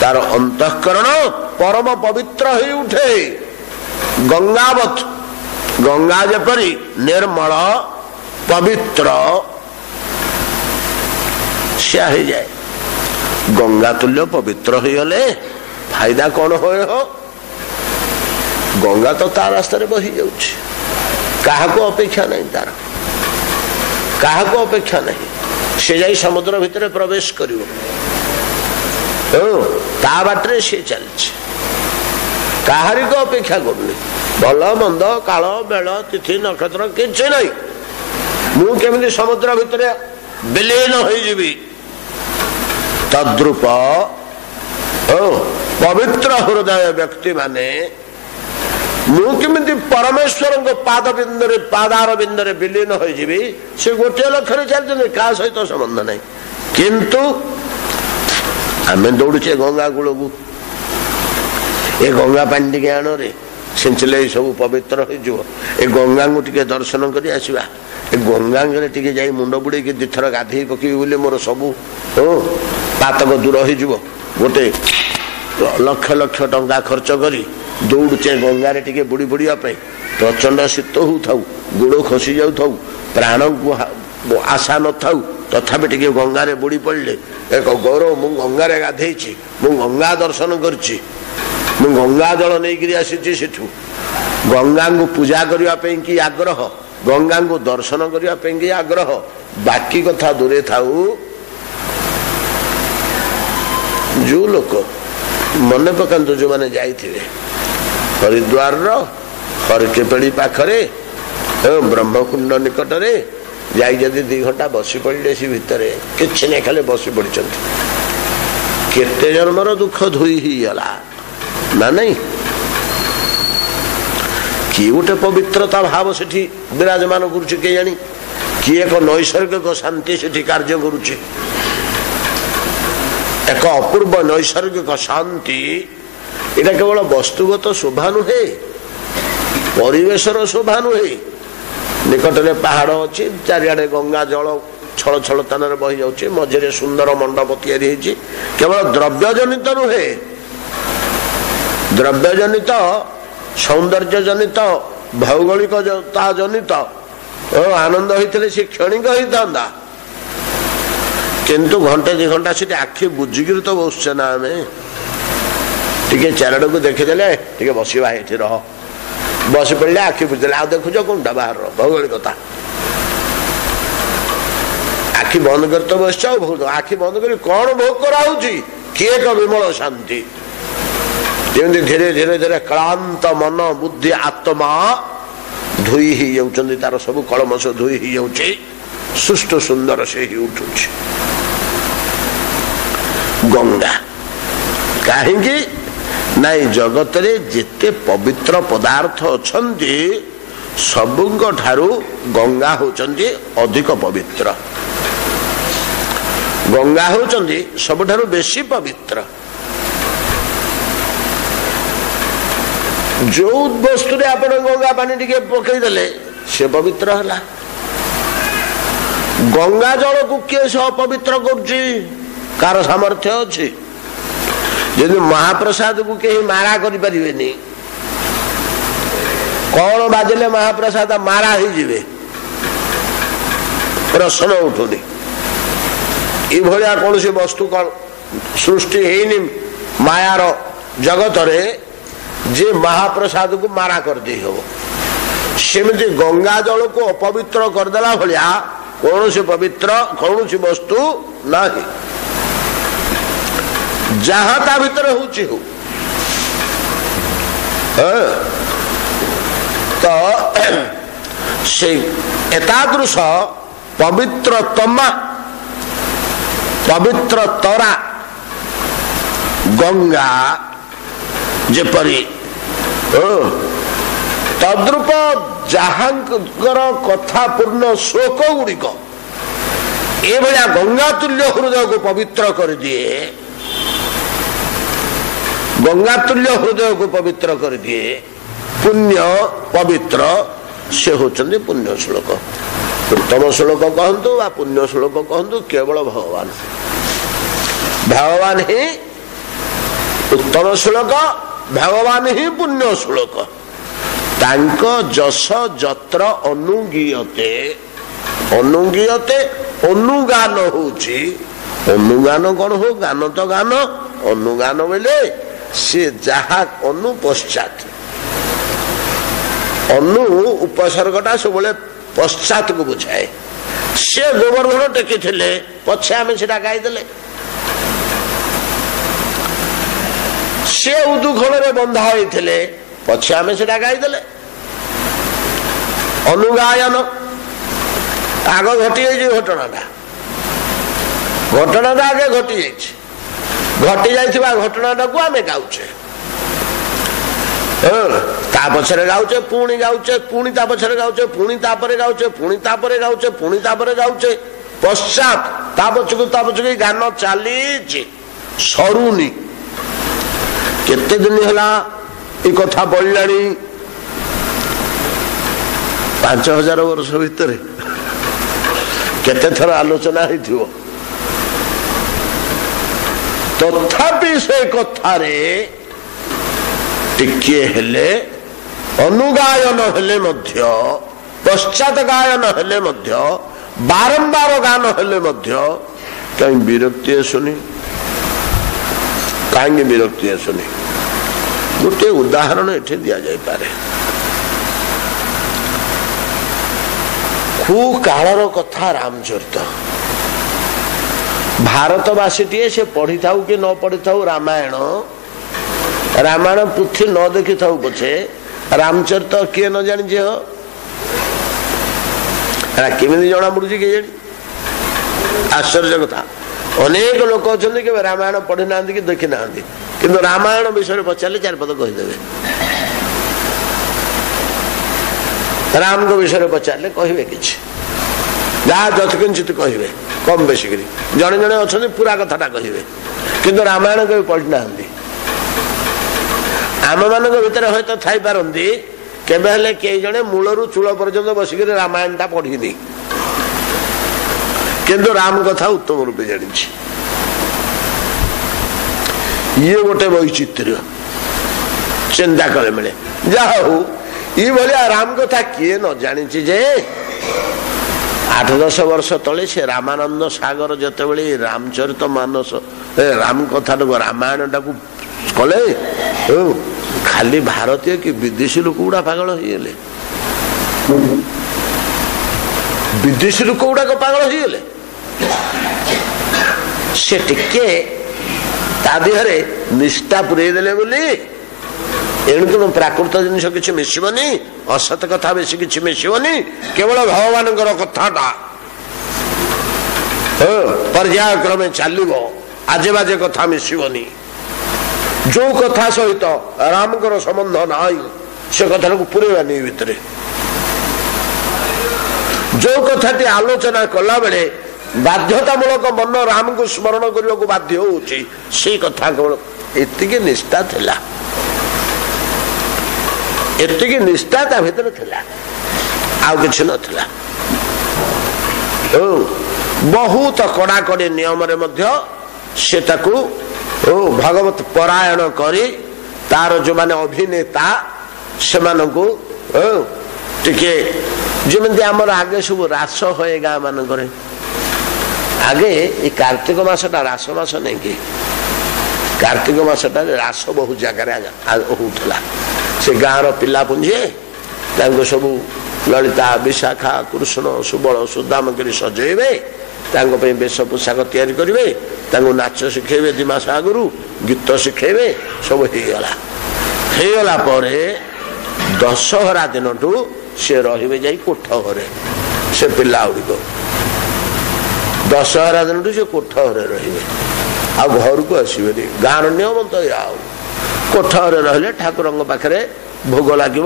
तार अंतःकरण परम पवित्र ही उठे गंगावत गंगा जपरी निर्मल पवित्र से हो जाए गंगा तुल्य पवित्र हो गले फायदा कौन हो गंगा तो तार रास्ता बही जाउछि काहाको अपेक्षा नहीं तार काहाको अपेक्षा नहीं से जाई समुद्र भितर प्रवेश करिवो ता बाटरे से चलछि काहारी को अपेक्षा करनी भल मंद काल बेल तिथि नक्षत्र किछि नहीं मु केमिति समुद्र भितर विलीन होई जीवी तद्रूप पवित्र हृदय व्यक्ति माने मुझे परमेश्वर पाद बिंदु पादार बिंदु विलीन हो से गोटे लक्ष्य चलते क्या सहित संबंध नहीं किंतु आम दौड़े गंगा कूल को ए गंगा पानी टे आण रे सिंचले सब पवित्र हो गंगा को टे दर्शन कर आसवा ए गंगा टे जा मुंड बुड़े दिथर गाधे पकड़ बोले मोर सबू पातक दूर हो गोटे लक्ष लक्ष टंका खर्च करी दौड़चे गंगारे टिके बुड़ी बुड़िया प्रचंड शीत हो गोड़ खसी जाऊ प्राण को आशा न था तथापि टिके गंगारे बुड़ी पड़े एक गौरव मु गंगारे गाधे मु गंगा दर्शन करछि मु गंगा जल नहीं आसी सेठू गंगा को पूजा करने की आग्रह गंगा को दर्शन करने की आग्रह बाकी कथा दूरे थाऊ जो लोक मन पकांतु जो माने जाइथिबे हरिद्वार हरकेपेड़ी पाखरे ब्रह्मकुंड निकट रे जाई जदि 2 घंटा बसी पड़े सी भितर किछि नहीं खाली बसी पड़ी केते जन्मर दुख धोई ही गला ना नहीं कि गोटे पवित्रता भाव सेठी विराजमान करुछि के जानी कि एक नैसर्गिक शांति सेठी कार्य करुछि एक अपूर्व नैसर्गिक शांति इटा केवल वस्तुगत शोभा नुहे परिवेशर शोभा नुहे निकटरे पहाड़ अच्छी चारिआडे गंगा जल छल छल तान बही जाऊँच मझे सुंदर मंडप तैयारी केवल द्रव्य जनित नुहे द्रव्य जनित सौंदर्य जनित भौगोलिकता जनित आनंद होते सी क्षणिक होता किंतु घंटे 2 घंटा से आखि बुझिक तो बसुचे ना आम टे चारिड़ को देखीदे टे बसवा ये रह बस पड़े आखि बुझे आ देखुच कौनटा बाहर भौगोलिकता आखि बंद कर तो बस आखि बंद कर कौन भोग कराऊँ किए एक विमल शांति जमी धीरे धीरे धीरे क्लांत मन बुद्धि आत्मा धोई ही जाउछन्ति तार सब कलमश धोई ही जाउछि सुष्ट सुंदर से ही उठुछि गंगा कहीं नाई जगत रे जेते पवित्र पदार्थ अछन्ति सबुंग ठारू गंगा होचन्ति अधिक पवित्र गंगा होचन्ति सबठारू बेसी पवित्र जो वस्तु रे आपण गंगा पानी टिके पकई देले से पवित्र हला गंगा जल को किए से अपवित्र करछि कार सामर्थ्य अछि यदि महाप्रसाद को कहीं मारा करि परिबेनी कौन बाजले महाप्रसाद मारा ही जिवे प्रश्न उठुनी ई भलिया कौन सी वस्तु कौन सृष्टि हेनी मायार जगत रे जे महाप्रसाद को मारा कर दे हो सेमती गंगा जल को अपवित्र करदेला भलिया कौन सी पवित्र कौन सी वस्तु नहीं जहां ता भीतर होची हो तो से एतादृश पवित्रतमा पवित्र तरा गंगा जेपरी तद्रूप जहांकर कथा पूर्ण शोक गुड़िक ए भलिया गंगा तुल्य हृदय को पवित्र कर दिए गंगा तुल्य हृदय को पवित्र कर दिए पुण्य पवित्र से होचंदी पुण्य श्लोक उत्तम श्लोक कहतु वा पुण्य श्लोक कहतु केवल भगवान भगवान ही उत्तम श्लोक भगवान ही पुण्य श्लोक तांक जस जत्र अनुगीयते अनुगीयते अनुगान होची अनुगान कौन हो गान तो गान अनुगान बोले से जहा अनु पश्चात अनु उपसर्गटा सब पश्चात को बुझाए से गोवर्धन टेकी थे पछे आम से गाईदे से उदुखल बंधा होते पछे आम से गाईदे अनुगायन आग घटी घटनाटा घटनाटा आगे घटी घटी जाइथिबा घटनाटा को आम गाउचे ता पछरे गाउचे पुणी गाउचे पुणी ता पछरे गाउचे पुणी तापरे गाउचे पुणी तापरे गाउचे पुणी तापरे गाउचे पश्चात ता पछकु गान चालीची सरुनी केते दिन हला ए कथा बोललानी 5000 वर्ष भीतर केते थर आलोचना हिथिबो तथापि से कथारे टिके हेले अनुगायन हेले मध्य पश्चात गायन हेले मध्य बारंबार गान हेले मध्य कहीं विरक्ति आसुनी कहीं विरक्ति आसुनी गोटे उदाहरण एठे दिया जाय पारे खू कालर कथा रामचरित भारतवासी टे से पढ़ी थाउ कि न पढ़ी थाउ रामायण रामायण पुथी न देखी थाउ पछे रामचरित किए न जानी हो केमी जना पड़ुची कि जानी आश्चर्य कथा अनेक लोक अच्छा कि रामायण पढ़ी ना कि देखी ना किंतु रामायण विषय पचारे 4 पद कहीदेवे राम को विषय पचारे कहे कि जहाँ यथकिंचित कहे कम बेसिक जड़े जड़े अच्छा पूरा कथाटा कहे किंतु रामायण कभी पढ़ी ना आम मान भर हयत थी पारती केबे हेले के जने मूलरू चूल पर्यंत बसिक रामायण टा पढ़ी किंतु राम कथा उत्तम रूपे जानी ये गोटे वैचित्र्य चिंता कले मिले जाऊ ये भाया राम कथा किए न जानी जे 8-10 वर्ष तले से रामानंद सागर जिते रामचरित मानस राम कथा रामायण टाक कले खाली भारतीय कि विदेशी लोक गुड़ा पागल होइले विदेशी लोक गुड़ाक पागल होइले से टिके ता देहरे निष्ठा पुरे देले बोली एणुक प्राकृत जिनिस किसी मिसबनी असत कथा बेसी किसी मिसबनी केवल भगवान कथाटा पर्यायक्रमे चलो आजे बाजे कथा मिसबनी जो कथा सहित रामकर संबंध नाई से कथा को पुरेवा नहीं भितर जो कथाटी आलोचना कला बेले बाध्यतामूलक मन राम को स्मरण करने को बाध्य होची से कथा केवल एतिकी निष्ठा थिला एतिकी निष्ठा ता भीतर थिला आउ किछ नथिला बहुत कड़ाकड़ी नियम रे मध्य से ताकू भगवत परायण करी तार जो माने अभिनेता से मानकू टिके जेमती आमर आगे सब रास होए गाँ मान आगे ये कार्तिक मासटा रास मास नहीं कि कार्तिक मासटा रास बहु जगार होता से गाँव पिला पुंजे सब ललिता विशाखा कृष्ण सुबल सुदामगिरी सजेबे वेश पोशाक तैयारी करेंगे नाच शिखेबे 2 मास आगु गीत शिखेबे सब होगला दशहरा दिन ठू सी रे जा कोठ घरे से पिला गुड़िक दशहरा दिन ठू सी कोठ घरे रे आ घर को आसबे गाँव नियम तो या कोठ घरे रहिले ठाकुर पाखे भोग लगे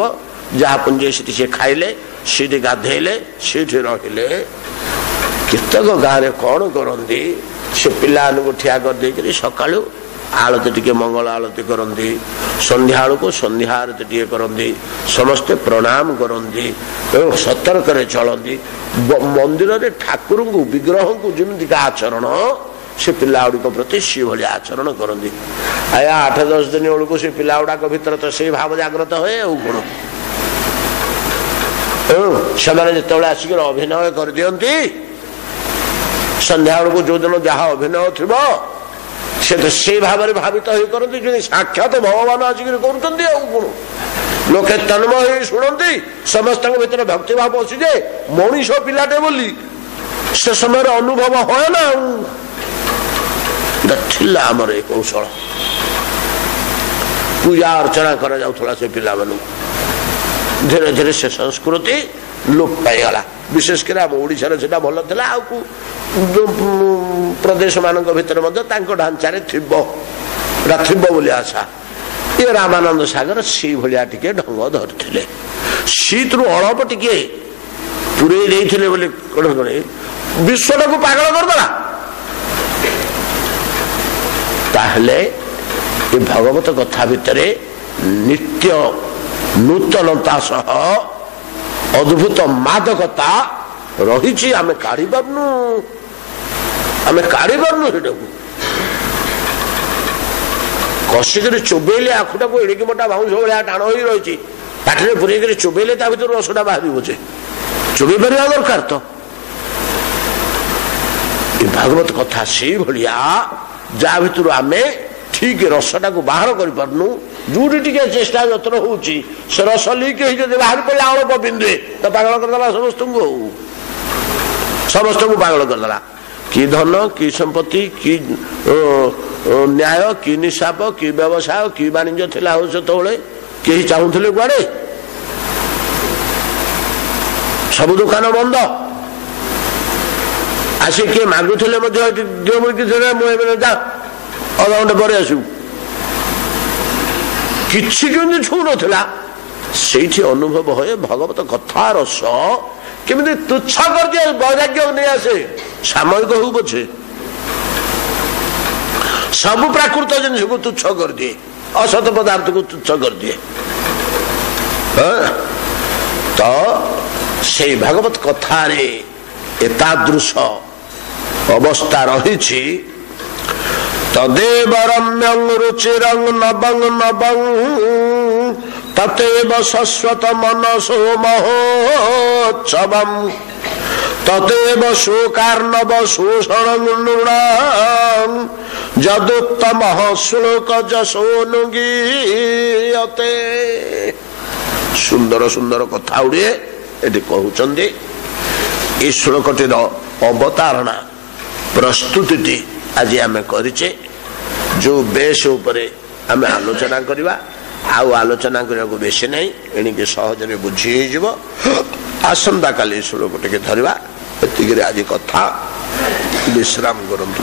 जहाँ पुंजे सी खाइले सीठी गाधेले सीठी रहिले केतक गाँव कौन करती से पिला ठिया कर सका आलती टिके मंगल आलती करती संध्या को संध्या आरती टिके करती समस्ते प्रणाम करती सतर्क चलती मंदिर रे ठाकुर को विग्रह को जमी आचरण से पिला गुड़िक प्रति सी भाई आचरण करती आया 8-10 दिन बेलू से पिला गुड़ाक भीतर तो से भाव जागृत हुए गुण से आसिक अभिनय कर दियंती संध्या को जो दिन जहाँ अभिनय थी से तो से भाव में भावित हो करती साक्षात भगवान आसिक कर लोके तन्मय शुणती समस्त भीतर भक्ति भाव अच्छी जे मनीष पिलाटे बोली से समय अनुभव है ना आमर एक कौशल पूजा अर्चना कर जाऊला से पिला धीरे धीरे से संस्कृति लोप पाईगला विशेषकर आम ओडिशार से भल था प्रदेश मान भीतर ढांचारे थी आशा ये रामानंद सागर सी भाया टिके ढंग धरते सीत्रु अल्प टिके पूरे विश्व को पागल करदेला ताहले ये भगवत कथा भितर नित्य नूतनता सह अद्भुत मादकता रही आमे काढ़ी पारनु सेटा कषिक चोबेले आखुटा को एड़िकी मोटा बाउंश भाया टाण हो रही पाटे पूरे चोबेले ता भर रसटा बाहर बोझे चोबई पार दरकार तो भागवत कथा से भाया जहाँ भर आम ठीक रसटा को बाहर करनु जोटी टी चेष्टा जत्र हो रस लीक बाहर पड़ा अल्प बिंदुए तो पागल करदेला समस्त को पागल करदेला कि धन कि संपत्ति कि न्याय कि निशाप कि व्यवसाय कि वाणिज्य थिला हो से कहीं चाहूले कुआड़े सब दुकान बंद आसी किए मागुले जा अधा घंटे पर आसबू किसी केमती छू नाला से अनुभव हुए भगवत कथा रस केमी तुच्छ कर दिए वैराग्य नहीं आसे सामयिक हो पछे सब प्राकृत जिन को तुच्छ कर दिए असत पदार्थ को तुच्छ कर दिए। तो से भागवत कथा रे एतादृश अवस्था रही तदेव रम्यं रुचिरं नवं नवं ततेव शश्वत मनसो महोत्सवम् ततेव शोकार्णव शोषणं नृणां यदुत्तमः श्लोक जशोनुगीयते। सुंदर सुंदर कथा गुड़िए ये कहते ये श्लोकटीर अवतारणा प्रस्तुति आज आम करे जो बेस उपरे आम आलोचना करवा आलोचना करने को बेसी नहीं एणिके सहजरे बुझी आसंता काली श्लोक टे धरवा। आज कथा विश्राम करंतु।